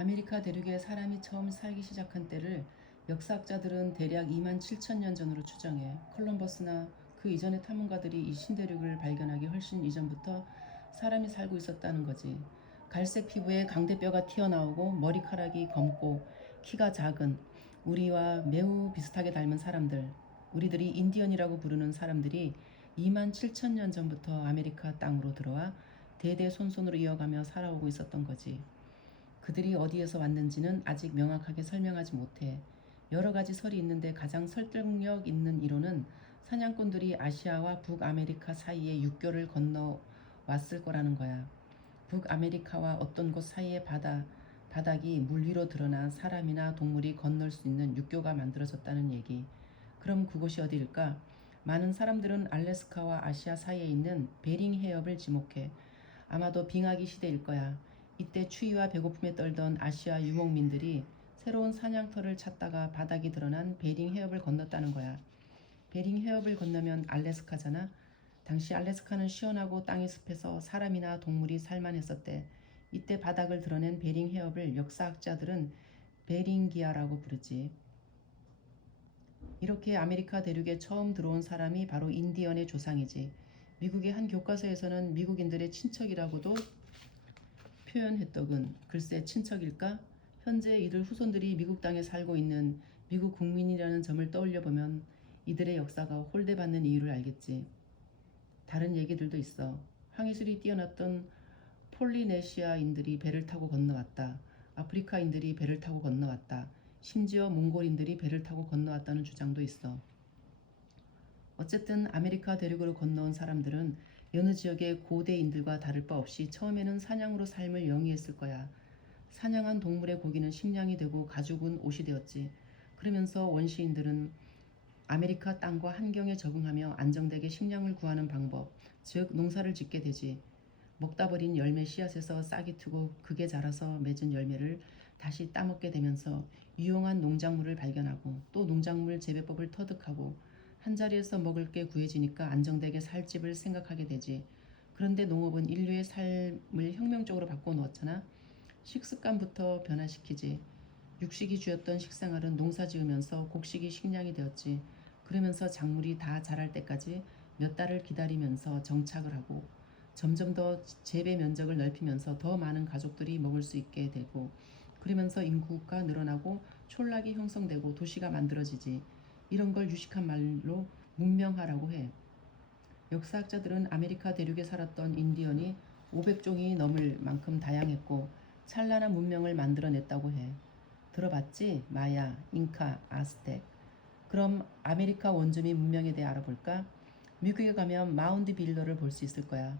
아메리카 대륙에 사람이 처음 살기 시작한 때를 역사학자들은 대략 2만 7천 년 전으로 추정해. 콜럼버스나 그 이전의 탐험가들이 이 신대륙을 발견하기 훨씬 이전부터 사람이 살고 있었다는 거지. 갈색 피부에 강대뼈가 튀어나오고 머리카락이 검고 키가 작은, 우리와 매우 비슷하게 닮은 사람들, 우리들이 인디언이라고 부르는 사람들이 2만 7천 년 전부터 아메리카 땅으로 들어와 대대손손으로 이어가며 살아오고 있었던 거지. 그들이 어디에서 왔는지는 아직 명확하게 설명하지 못해. 여러 가지 설이 있는데 가장 설득력 있는 이론은 사냥꾼들이 아시아와 북아메리카 사이에 육교를 건너 왔을 거라는 거야. 북아메리카와 어떤 곳 사이의 바닥이 물 위로 드러나 사람이나 동물이 건널 수 있는 육교가 만들어졌다는 얘기. 그럼 그곳이 어디일까? 많은 사람들은 알래스카와 아시아 사이에 있는 베링 해협을 지목해. 아마도 빙하기 시대일 거야. 이때 추위와 배고픔에 떨던 아시아 유목민들이 새로운 사냥터를 찾다가 바닥이 드러난 베링 해협을 건넜다는 거야. 베링 해협을 건너면 알래스카잖아. 당시 알래스카는 시원하고 땅이 습해서 사람이나 동물이 살만했었대. 이때 바닥을 드러낸 베링 해협을 역사학자들은 베링기아라고 부르지. 이렇게 아메리카 대륙에 처음 들어온 사람이 바로 인디언의 조상이지. 미국의 한 교과서에서는 미국인들의 친척이라고도 표현했더군. 글쎄 친척일까? 현재 이들 후손들이 미국 땅에 살고 있는 미국 국민이라는 점을 떠올려 보면 이들의 역사가 홀대받는 이유를 알겠지. 다른 얘기들도 있어. 황해술이 뛰어났던 폴리네시아인들이 배를 타고 건너왔다. 아프리카인들이 배를 타고 건너왔다. 심지어 몽골인들이 배를 타고 건너왔다는 주장도 있어. 어쨌든 아메리카 대륙으로 건너온 사람들은 여느 지역의 고대인들과 다를 바 없이 처음에는 사냥으로 삶을 영위했을 거야. 사냥한 동물의 고기는 식량이 되고 가죽은 옷이 되었지. 그러면서 원시인들은 아메리카 땅과 환경에 적응하며 안정되게 식량을 구하는 방법, 즉 농사를 짓게 되지. 먹다 버린 열매 씨앗에서 싹이 트고 극에 자라서 맺은 열매를 다시 따먹게 되면서 유용한 농작물을 발견하고 또 농작물 재배법을 터득하고 한자리에서 먹을 게 구해지니까 안정되게 살 집을 생각하게 되지. 그런데 농업은 인류의 삶을 혁명적으로 바꿔놓았잖아. 식습관부터 변화시키지. 육식이 주였던 식생활은 농사 지으면서 곡식이 식량이 되었지. 그러면서 작물이 다 자랄 때까지 몇 달을 기다리면서 정착을 하고 점점 더 재배 면적을 넓히면서 더 많은 가족들이 먹을 수 있게 되고 그러면서 인구가 늘어나고 촌락이 형성되고 도시가 만들어지지. 이런 걸 유식한 말로 문명화라고 해. 역사학자들은 아메리카 대륙에 살았던 인디언이 500종이 넘을 만큼 다양했고 찬란한 문명을 만들어냈다고 해. 들어봤지? 마야, 잉카, 아스텍. 그럼 아메리카 원주민 문명에 대해 알아볼까? 미국에 가면 마운드 빌더를 볼 수 있을 거야.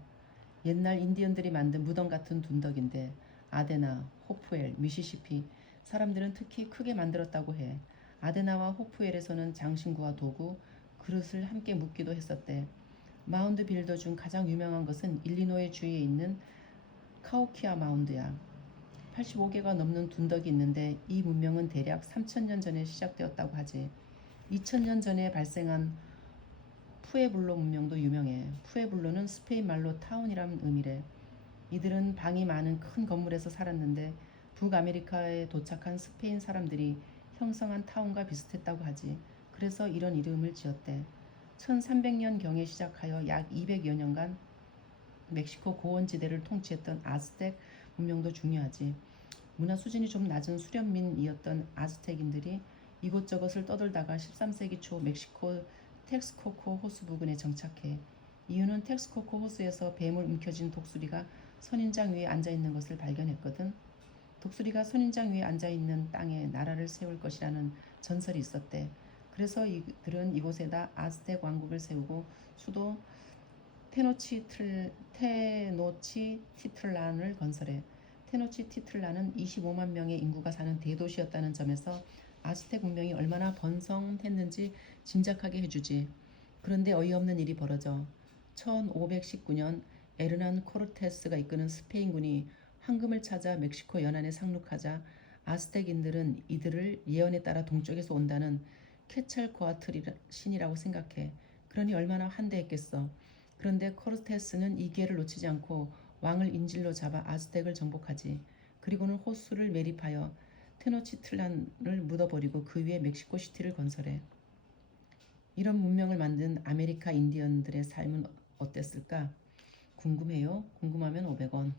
옛날 인디언들이 만든 무덤 같은 둔덕인데 아데나, 호프엘, 미시시피 사람들은 특히 크게 만들었다고 해. 아데나와 호프엘에서는 장신구와 도구, 그릇을 함께 묻기도 했었대. 마운드 빌더 중 가장 유명한 것은 일리노이 주에 있는 카오키아 마운드야. 85개가 넘는 둔덕이 있는데 이 문명은 대략 3,000년 전에 시작되었다고 하지. 2,000년 전에 발생한 푸에블로 문명도 유명해. 푸에블로는 스페인 말로 타운이란 의미래. 이들은 방이 많은 큰 건물에서 살았는데 북아메리카에 도착한 스페인 사람들이 형성한 타운과 비슷했다고 하지. 그래서 이런 이름을 지었대. 1300년경에 시작하여 약 200여 년간 멕시코 고원지대를 통치했던 아스텍 문명도 중요하지. 문화 수준이 좀 낮은 수련민이었던 아즈텍인들이 이곳저곳을 떠돌다가 13세기 초 멕시코 텍스코코 호수 부근에 정착해. 이유는 텍스코코 호수에서 뱀을 움켜쥔 독수리가 선인장 위에 앉아있는 것을 발견했거든. 독수리가 선인장 위에 앉아있는 땅에 나라를 세울 것이라는 전설이 있었대. 그래서 이들은 이곳에다 아즈텍 왕국을 세우고 수도 테노치티틀란을 건설해. 테노치티틀란은 25만 명의 인구가 사는 대도시였다는 점에서 아즈텍 문명이 얼마나 번성했는지 짐작하게 해주지. 그런데 어이없는 일이 벌어져. 1519년 에르난 코르테스가 이끄는 스페인군이 황금을 찾아 멕시코 연안에 상륙하자 아스텍인들은 이들을 예언에 따라 동쪽에서 온다는 케찰코아틀 신이라고 생각해. 그러니 얼마나 환대했겠어. 그런데 코르테스는 이 기회를 놓치지 않고 왕을 인질로 잡아 아즈텍을 정복하지. 그리고는 호수를 매립하여 테노치틀란을 묻어버리고 그 위에 멕시코시티를 건설해. 이런 문명을 만든 아메리카 인디언들의 삶은 어땠을까? 궁금해요? 궁금하면 500원.